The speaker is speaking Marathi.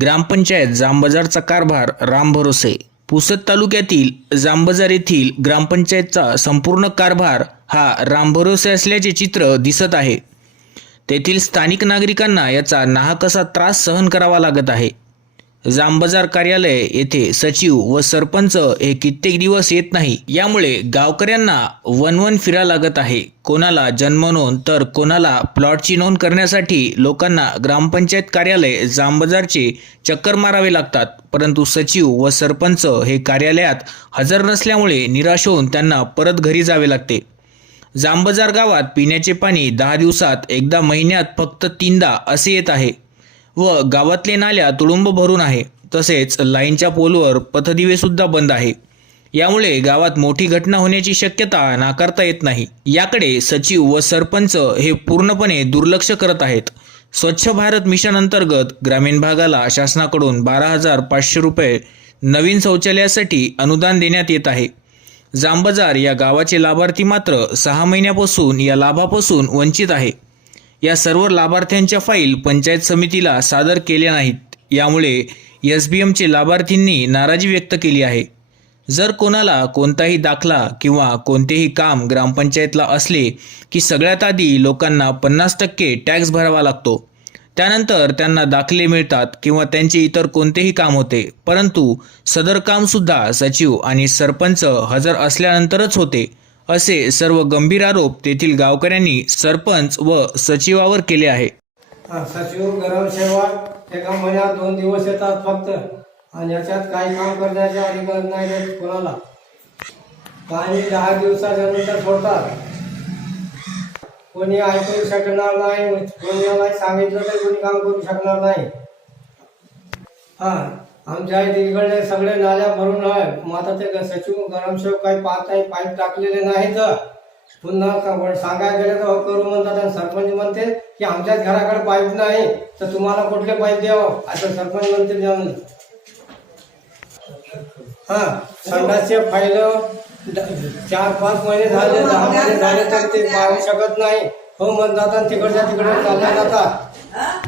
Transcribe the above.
ग्रामपंचायत जांबजारचा कारभार राम भरोसे पुसद तालुक्यातील जांबजार येथील ग्रामपंचायतचा संपूर्ण कारभार हा रामभरोसे असल्याचे चित्र दिसत आहे. तेथील स्थानिक नागरिकांना याचा नाहकसा त्रास सहन करावा लागत आहे. जांबजार कार्यालय येथे सचिव व सरपंच हे कित्येक दिवस येत नाही. यामुळे गावकऱ्यांना वनवन फिरा लागत आहे. कोणाला जन्म नोंद तर कोणाला प्लॉटची नोंद करण्यासाठी लोकांना ग्रामपंचायत कार्यालय जांबजारचे चक्कर मारावे लागतात. परंतु सचिव व सरपंच हे कार्यालयात हजर नसल्यामुळे निराश होऊन त्यांना परत घरी जावे लागते. जांबजार गावात पिण्याचे पाणी दहा दिवसात एकदा महिन्यात फक्त तीनदा असे येत आहे. व गावातले नाल्या तुडुंब भरून आहे. तसेच लाईनच्या पोलवर पथदिवे सुद्धा बंद आहे. यामुळे गावात मोठी घटना होण्याची शक्यता नाकारता येत नाही. याकडे सचिव व सरपंच हे पूर्णपणे दुर्लक्ष करत आहेत. स्वच्छ भारत मिशन अंतर्गत ग्रामीण भागाला शासनाकडून बारा हजार पाचशे रुपये नवीन शौचालयासाठी अनुदान देण्यात येत आहे. जांबजार या गावाचे लाभार्थी मात्र सहा महिन्यापासून या लाभापासून वंचित आहे. या सर्व लाभार्थ्यांच्या फाईल पंचायत समितीला सादर केल्या नाहीत. यामुळे एस बी एमचे लाभार्थींनी नाराजी व्यक्त केली आहे. जर कोणाला कोणताही दाखला किंवा कोणतेही काम ग्रामपंचायतला असले की सगळ्यात आधी लोकांना पन्नास टक्के टॅक्स भरावा लागतो. त्यानंतर त्यांना दाखले मिळतात किंवा त्यांचे इतर कोणतेही काम होते. परंतु सदर कामसुद्धा सचिव आणि सरपंच हजर असल्यानंतरच होते. असे सर्व गंभीर आरोप तेथील गावकऱ्यांनी सरपंच व सचिवावर केले आहे. सचिव गरम सेवा एका महिन्यात दोन दिवस येतात फक्त. आणि याच्यात काही काम करण्याचे अधिकार नाही देत कोणाला. काही दहा दिवसाच्या नंतर सोडतात. कोणी ऐकू शकणार नाही कोणी सांगितलं तर कोणी काम करू शकणार नाही. हा आमच्या तिकडे सगळे नाल्या भरून आहे आता ते सचिव गरमसेवक काही पाहत नाही पाईप टाकलेले नाहीत पुन्हा सांगायला गेलं तर हो करू म्हणतात आणि सरपंच म्हणते की आमच्याच घराकडे पाईप नाही तर तुम्हाला कुठले पाईप द्यावं असं सरपंच म्हणते जाऊन हा संडासचे फाईल चार पाच महिने झाले दहा महिने झाले तर ते पाहू शकत नाही हो म्हणतात आणि तिकडच्या तिकडे चालल्या जातात